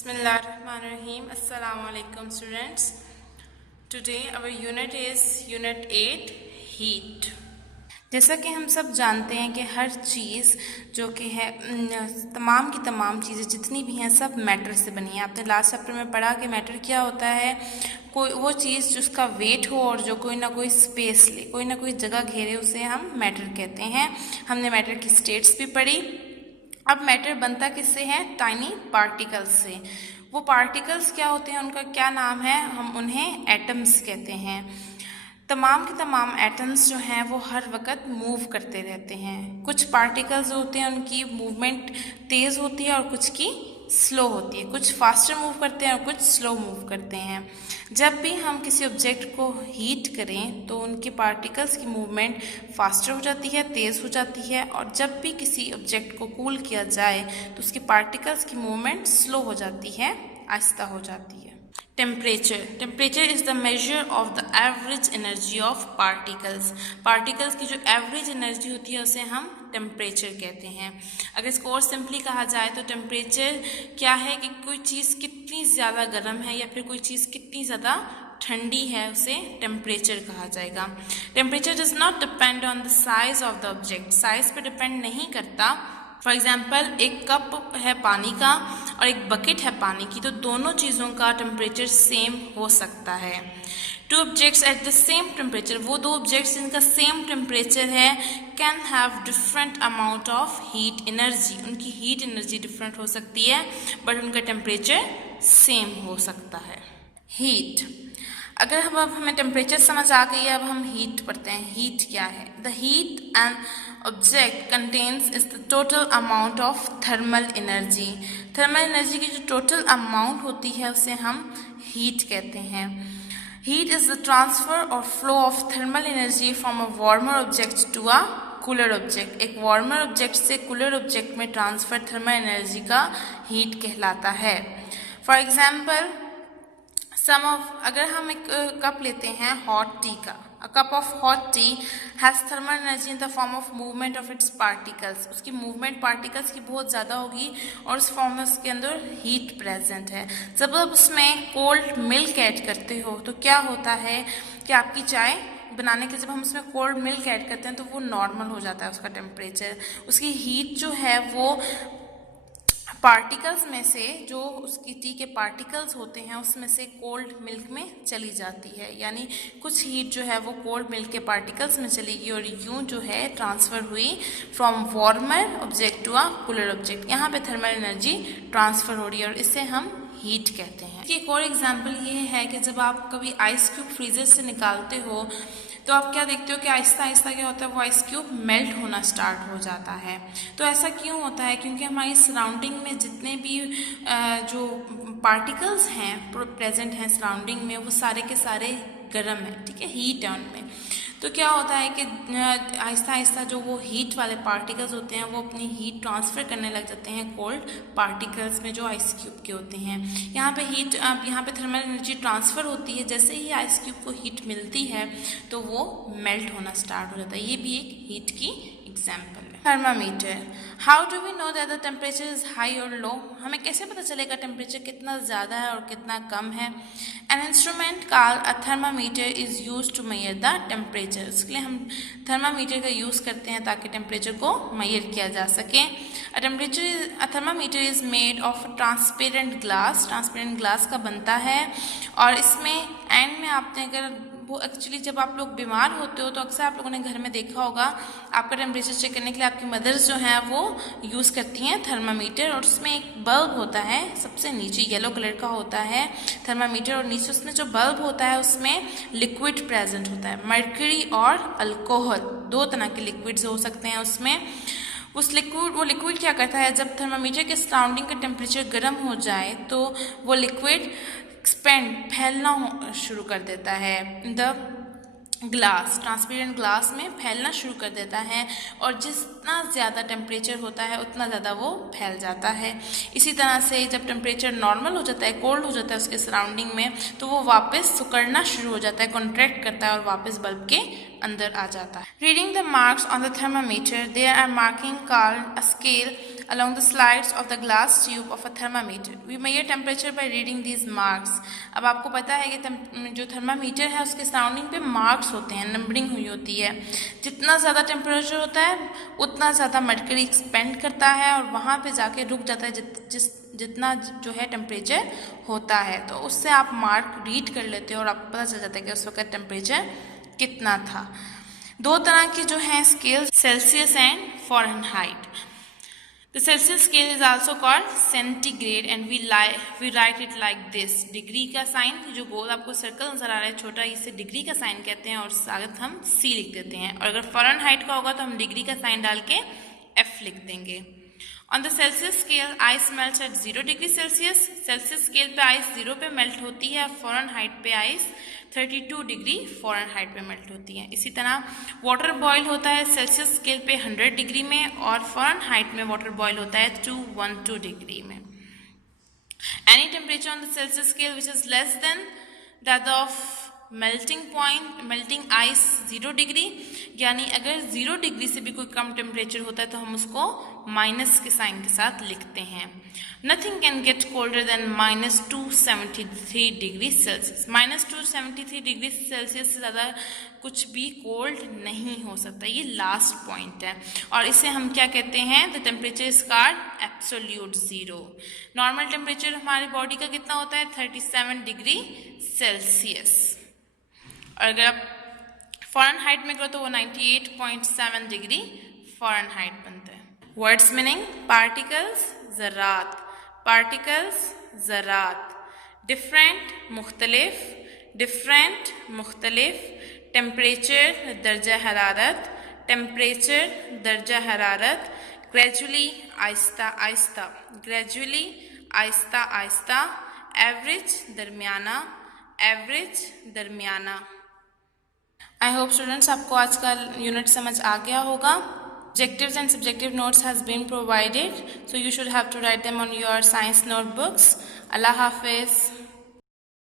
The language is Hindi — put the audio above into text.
Bismillahirrahmanirrahim. Assalamu alaikum students. Today our unit is Unit 8 Heat. जैसा कि हम सब जानते हैं कि हर चीज़ जो कि है तमाम की तमाम चीज़ें जितनी भी हैं सब मैटर से बनी है। आपने लास्ट चैप्टर में पढ़ा कि मैटर क्या होता है, कोई वो चीज़ जिसका वेट हो और जो कोई ना कोई स्पेस ले, कोई ना कोई जगह घेरे, उसे हम मैटर कहते हैं। हमने मैटर की स्टेट्स भी पढ़ी। अब मैटर बनता किससे है? टाइनी पार्टिकल्स से। वो पार्टिकल्स क्या होते हैं, उनका क्या नाम है? हम उन्हें एटम्स कहते हैं। तमाम के तमाम एटम्स जो हैं वो हर वक्त मूव करते रहते हैं। कुछ पार्टिकल्स होते हैं उनकी मूवमेंट तेज़ होती है और कुछ की स्लो होती है। कुछ फास्टर मूव करते हैं और कुछ स्लो मूव करते हैं। जब भी हम किसी ऑब्जेक्ट को हीट करें तो उनके पार्टिकल्स की मूवमेंट फास्टर हो जाती है, तेज़ हो जाती है, और जब भी किसी ऑब्जेक्ट को कूल किया जाए तो उसके पार्टिकल्स की मूवमेंट स्लो हो जाती है, आहिस्ता हो जाती है। Temperature is the measure of the average energy of particles. Particles की जो एवरेज एनर्जी होती है उसे हम टेम्परेचर कहते हैं। अगर इसको और सिंपली कहा जाए तो टेम्परेचर क्या है कि कोई चीज़ कितनी ज़्यादा गर्म है या फिर कोई चीज़ कितनी ज़्यादा ठंडी है, उसे टेम्परेचर कहा जाएगा। Temperature does not depend on the size of the object. Size पर डिपेंड नहीं करता। फॉर एग्जाम्पल, एक कप है पानी का और एक बकेट है पानी की, तो दोनों चीज़ों का टेम्परेचर सेम हो सकता है। Two objects at the same temperature, वो दो ऑब्जेक्ट्स जिनका सेम टेम्परेचर है, can have different amount of heat energy. उनकी हीट एनर्जी डिफरेंट हो सकती है बट उनका टेम्परेचर सेम हो सकता है। हीट, अगर अब हमें टेम्परेचर समझ आ गई है, अब हम हीट पढ़ते हैं। हीट क्या है? The heat and object contains is the total amount of thermal energy. Thermal energy की जो टोटल अमाउंट होती है उसे हम हीट कहते हैं। हीट इज द ट्रांसफर और flow of thermal energy from a warmer object to a cooler object. एक वार्मर ऑब्जेक्ट से कूलर ऑब्जेक्ट में ट्रांसफर थर्मल एनर्जी का हीट कहलाता है। फॉर एग्जाम्पल, अगर हम एक कप लेते हैं हॉट टी का, a cup of hot T has thermal energy in the form of movement of its particles. उसकी मूवमेंट पार्टिकल्स की बहुत ज़्यादा होगी और उस फॉर्म में उसके अंदर हीट प्रेजेंट है। जब आप उसमें कोल्ड मिल्क ऐड करते हो तो क्या होता है कि आपकी चाय बनाने के जब हम उसमें कोल्ड मिल्क ऐड करते हैं तो वो नॉर्मल हो जाता है उसका टेम्परेचर। उसकी हीट जो है वो पार्टिकल्स में से, जो उसकी टी के पार्टिकल्स होते हैं उसमें से कोल्ड मिल्क में चली जाती है। यानी कुछ हीट जो है वो कोल्ड मिल्क के पार्टिकल्स में चलेगी और यूं जो है ट्रांसफ़र हुई from warmer object to a cooler object. यहाँ पे थर्मल एनर्जी ट्रांसफ़र हो रही है और इसे हम हीट कहते हैं। एक और एग्जाम्पल ये है कि जब आप कभी आइस क्यूब फ्रीजर से निकालते हो तो आप क्या देखते हो कि आहिस्ता आहिस्ता क्या होता है, वो आइस क्यूब मेल्ट होना स्टार्ट हो जाता है। तो ऐसा क्यों होता है? क्योंकि हमारी सराउंडिंग में जितने भी जो पार्टिकल्स हैं प्रेजेंट हैं सराउंडिंग में, वो सारे के सारे गर्म है, ठीक है, हीट है उनमें। तो क्या होता है कि आहिस्ता आहिस्ता जो वो हीट वाले पार्टिकल्स होते हैं वो अपनी हीट ट्रांसफ़र करने लग जाते हैं कोल्ड पार्टिकल्स में जो आइस क्यूब के होते हैं। यहाँ पे थर्मल एनर्जी ट्रांसफ़र होती है। जैसे ही आइस क्यूब को हीट मिलती है तो वो मेल्ट होना स्टार्ट हो जाता है। ये भी एक हीट की एग्जाम्पल है। Thermometer, how do we know that the temperature is high और लो? हमें कैसे पता चलेगा टेम्परेचर कितना ज़्यादा है और कितना कम है? An instrument called a thermometer is use to measure the temperature. इसके लिए हम थर्मामीटर का यूज़ करते हैं ताकि टेम्परेचर को मेजर किया जा सके। A thermometer is made of transparent glass. Transparent glass का बनता है और इसमें एंड में आपने अगर वो एक्चुअली जब आप लोग बीमार होते हो तो अक्सर आप लोगों ने घर में देखा होगा, आपका टेम्परेचर चेक करने के लिए आपकी मदर्स जो हैं वो यूज़ करती हैं थर्मामीटर, और उसमें एक बल्ब होता है सबसे नीचे, येलो कलर का होता है थर्मामीटर, और नीचे उसमें जो बल्ब होता है उसमें लिक्विड प्रेजेंट होता है। मर्क्यूरी और अल्कोहल, दो तरह के लिक्विड्स हो सकते हैं उसमें। वो लिक्विड क्या करता है, जब थर्मामीटर के सराउंडिंग का टेम्परेचर गर्म हो जाए तो वो लिक्विड फैलना शुरू कर देता है। द ग्लास, ट्रांसपेरेंट ग्लास में फैलना शुरू कर देता है और जितना ज़्यादा टेम्परेचर होता है उतना ज़्यादा वो फैल जाता है। इसी तरह से जब टेम्परेचर नॉर्मल हो जाता है, कोल्ड हो जाता है उसके सराउंडिंग में, तो वो वापस सिकुड़ना शुरू हो जाता है, कॉन्ट्रैक्ट करता है और वापस बल्ब के अंदर आ जाता है। Reading the marks on the thermometer, there are marking called a scale. along the slides of the glass tube of a thermometer. We measure temperature by reading these marks. अब आपको पता है कि जो थर्मामीटर है उसके सराउंडिंग पे मार्क्स होते हैं, नंबरिंग हुई होती है. जितना ज़्यादा टेम्परेचर होता है उतना ज़्यादा मर्करी एक्सपेंड करता है और वहाँ पे जाके रुक जाता है जितना जो है टेम्परेचर होता है. तो उससे आप मार्क रीड कर लेते हो और आपको पता चल जाता है कि उस वक्त टेम्परेचर कितना था. दो तरह की जो है scale, Celsius and Fahrenheit. The Celsius scale is also called centigrade and we write it like this. Degree का साइन, जो गोल आपको सर्कल नजर आ रहा है छोटा, इसे डिग्री का साइन कहते हैं और साथ हम C लिख देते हैं. और अगर फ़ारेनहाइट का होगा तो हम डिग्री का साइन डाल के F लिख देंगे. On the Celsius scale, ice melts at 0 degree Celsius. Celsius scale पे आइस 0 पे मेल्ट होती है. फ़ारेनहाइट पे आइस 32 डिग्री फ़ारेनहाइट पे मेल्ट होती है. इसी तरह वाटर बॉयल होता है सेल्सियस स्केल पे 100 डिग्री में और फ़ारेनहाइट में वाटर बॉयल होता है 212 डिग्री में. Any temperature on the Celsius scale which is less than that of melting point, melting ice 0 degree, यानी अगर 0 डिग्री से भी कोई कम टेम्परेचर होता है तो हम उसको माइनस के साइन के साथ लिखते हैं. Nothing can get colder than -273 degree Celsius. -273 degree Celsius से ज़्यादा कुछ भी कोल्ड नहीं हो सकता. ये लास्ट पॉइंट है और इसे हम क्या कहते हैं? The temperature is called absolute zero. Normal temperature हमारी बॉडी का कितना होता है? 37 डिग्री सेल्सियस. और अगर आप फ़ारेनहाइट में करो तो वो 98.7 डिग्री फ़ारेनहाइट बनता है. वर्ड्स मीनिंग: पार्टिकल्स ज़रात, पार्टिकल्स ज़रात. डिफरेंट मुख्तलिफ, डिफरेंट मुख्तलिफ. टेम्परेचर दर्जा हरारत, टेम्परेचर दर्जा हरारत. ग्रेजुअली आहिस्ता आहिस्ता, ग्रेजुअली आहिस्ता आहिस्ता. एवरेज दरमियाना, एवरेज दरमियाना. आई होप स्टूडेंट्स आपको आज का यूनिट समझ आ गया होगा. Objectives and subjective notes has been provided, so you should have to write them on your science notebooks. Allah Hafiz.